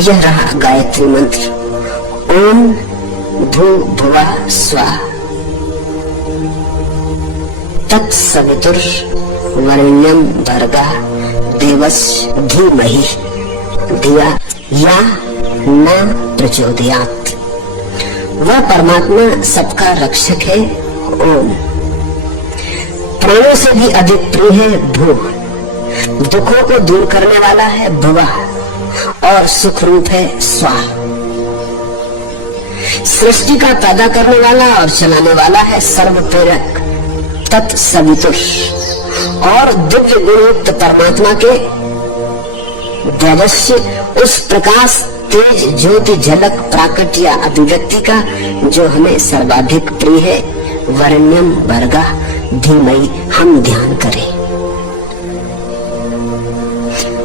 यह रहा गायत्री मंत्र। ओम भूर्भुवः स्वः तत्सवितुर वरेण्यं भर्गः देवस्य धीमहि धिया या न प्रचोदयात्। वह परमात्मा सबका रक्षक है। ओम प्राणों से भी अधिक प्रिय है भू, दुखों को दूर करने वाला है भुवः, और सुख रूप है स्वाहा। सृष्टि का पैदा करने वाला और चलाने वाला है सर्व प्रेरक तत्सवितुर, और दिव्य गुणयुक्त परमात्मा के दैवस्य उस प्रकाश तेज ज्योति झलक प्राकट या अभिव्यक्ति का जो हमें सर्वाधिक प्रिय है। वरण्यम भर्गः धीमहि हम ध्यान करें।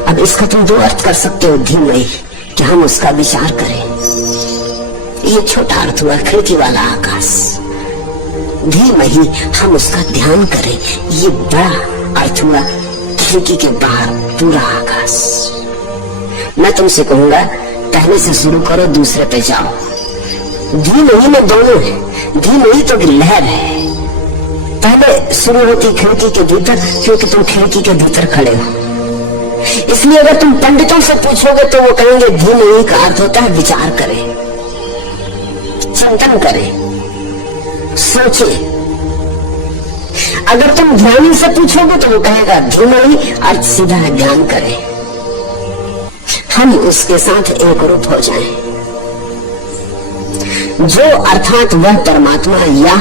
अब इसका तुम दो अर्थ कर सकते हो धीमहि, कि हम उसका विचार करें। ये छोटा अर्थ हुआ खिड़की वाला आकाश, धीमहि हम उसका ध्यान करें। ये बड़ा अर्थ हुआ खिड़की के बाहर पूरा आकाश। मैं तुमसे कहूंगा पहले से शुरू करो, दूसरे पे जाओ। धीमहि में दोनों है। धीमहि तो लहर है, पहले शुरू होती खिड़की के भीतर, क्योंकि तुम खिड़की के भीतर खड़े हो। इसलिए अगर तुम पंडितों से पूछोगे तो वो कहेंगे धीमहि का अर्थ होता है विचार करें, चिंतन करें, सोचे। अगर तुम ध्यानी से पूछोगे तो वो कहेगा धीमहि अर्थ सीधा है ध्यान करें। हम उसके साथ एक रूप हो जाएं। जो अर्थात वह परमात्मा या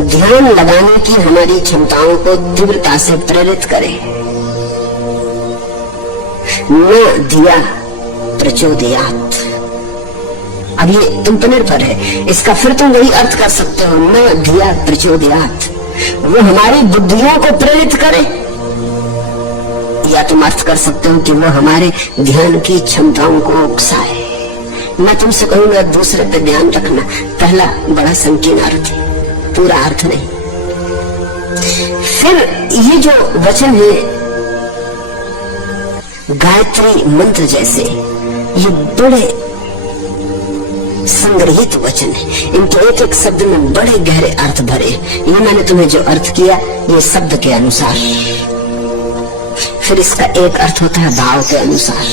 ध्यान लगाने की हमारी क्षमताओं को तीव्रता से प्रेरित करे। न धिया प्रचोदयात्। अब ये तुम पर निर्भर है, इसका फिर तुम वही अर्थ कर सकते हो, न धिया प्रचोदयात्। वो हमारी बुद्धियों को प्रेरित करे, या तुम अर्थ कर सकते हो कि वो हमारे ध्यान की क्षमताओं को उकसाए। मैं तुमसे कहूंगा दूसरे पे ध्यान रखना। पहला बड़ा संकीर्ण अर्थ है, पूरा अर्थ नहीं। फिर ये जो वचन है गायत्री मंत्र जैसे, ये बड़े संग्रहित वचन है। इनके एक एक शब्द में बड़े गहरे अर्थ भरे। ये मैंने तुम्हें जो अर्थ किया ये शब्द के अनुसार। फिर इसका एक अर्थ होता है भाव के अनुसार।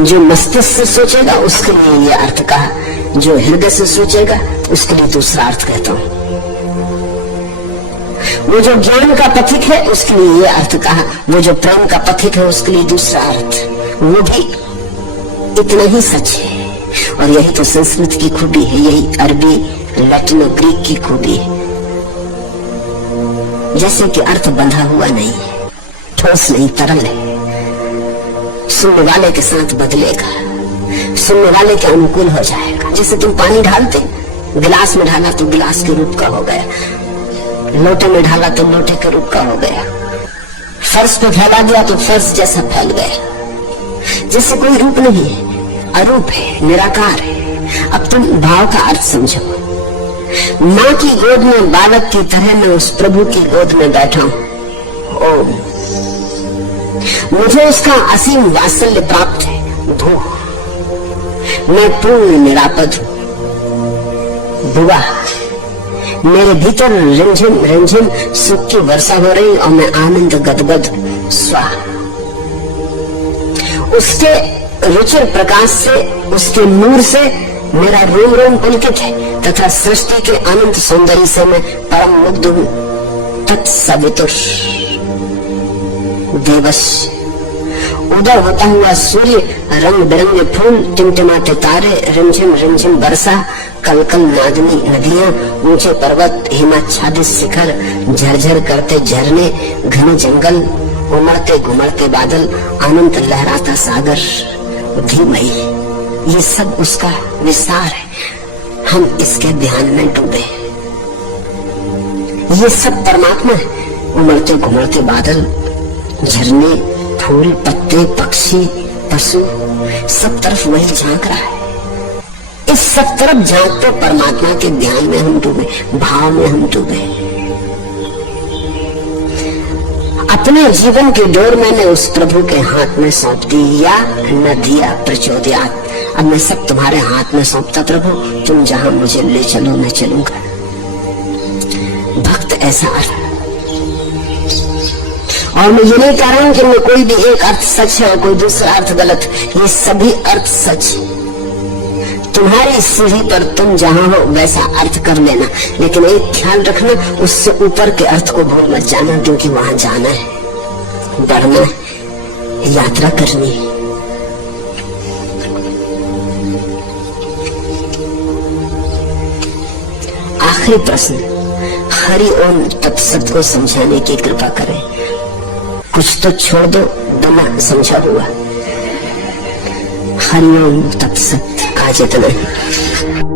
जो मस्तिष्क से सोचेगा उसके लिए ये अर्थ कहा, जो हृदय से सोचेगा उसके लिए दूसरा अर्थ कहता हूं। वो जो ज्ञान का पथिक है उसके लिए ये अर्थ कहा, वो जो प्रेम का पथिक है उसके लिए दूसरा अर्थ। वो भी इतना ही सच है। और यही तो संस्कृत की खूबी है, यही अरबी लैटिन और ग्रीक की खूबी है। जैसे कि अर्थ बंधा हुआ नहीं है, ठोस नहीं, तरल है, सुनने वाले के साथ बदलेगा, सुनने वाले के अनुकूल हो जाएगा। जैसे तुम पानी डालते, गिलास में ढाला तो गिलास के रूप का हो गया, लोटे में ढाला तो लोटे के रूप का हो गया, फर्श पे फैला दिया तो फर्श जैसा फैल गया। जैसे कोई रूप नहीं है, अरूप है, निराकार है। अब तुम भाव का अर्थ समझो। माँ की गोद में बालक की तरह मैं उस प्रभु की गोद में बैठा हूं। ओम मुझे उसका असीम वात्सल्य प्राप्त है। भू मैं पूर्ण निरापद हूं। भुवा मेरे भीतर रिमझिम रिमझिम सुख की वर्षा हो रही और मैं आनंद गदगद। स्वाहा उसके रुचिर प्रकाश से, उसके नूर से मेरा रोम रोम पुलकित है, तथा सृष्टि के अनंत सौंदर्य से मैं परम मुग्ध हूं। तत्सवितुर देवस्य उदय होता हुआ सूर्य, रंग बिरंगे फूल, टिमटिमाते तारे, रिमझिम रिमझिम वर्षा, कलकल नादनी नदियां, ऊंचे पर्वत, हिमाच्छादित शिखर, झरझर करते झरने, घने जंगल, उमड़ते घुमड़ते बादल, अनंत लहराता सागर। धीमहि ये सब उसका विस्तार है। हम इसके ध्यान में डूबे। ये सब परमात्मा है। उमड़ते घुमड़ते बादल, झरने, फूल, पत्ते, पक्षी, पशु, सब तरफ वही झांक रहा है। इस सब तरफ झांकते परमात्मा के ध्यान में हम डूबे, भाव में हम डूबे। अब अपने जीवन की डोर मैंने उस प्रभु के हाथ में सौंप दी या न दिया प्रचोदयात। अब मैं सब तुम्हारे हाथ में सौंपता प्रभु, तुम जहां मुझे ले चलो मैं चलूंगा। भक्त ऐसा अर्थ। और मैं ये नहीं कह रहा हूं कि मैं कोई भी एक अर्थ सच है और कोई दूसरा अर्थ गलत, ये सभी अर्थ सच। तुम्हारी सीढ़ी पर तुम जहां हो वैसा अर्थ कर लेना, लेकिन एक ख्याल रखना, उससे ऊपर के अर्थ को भूल मत जाना, क्योंकि वहां जाना है, बढ़ना है, यात्रा करनी है। आखिरी प्रश्न, हरि ओम तत्सत को समझाने की कृपा करें। कुछ तो छोड़ दो बिना समझा हुआ। हरि ओम तत्सत। आज इतना ही।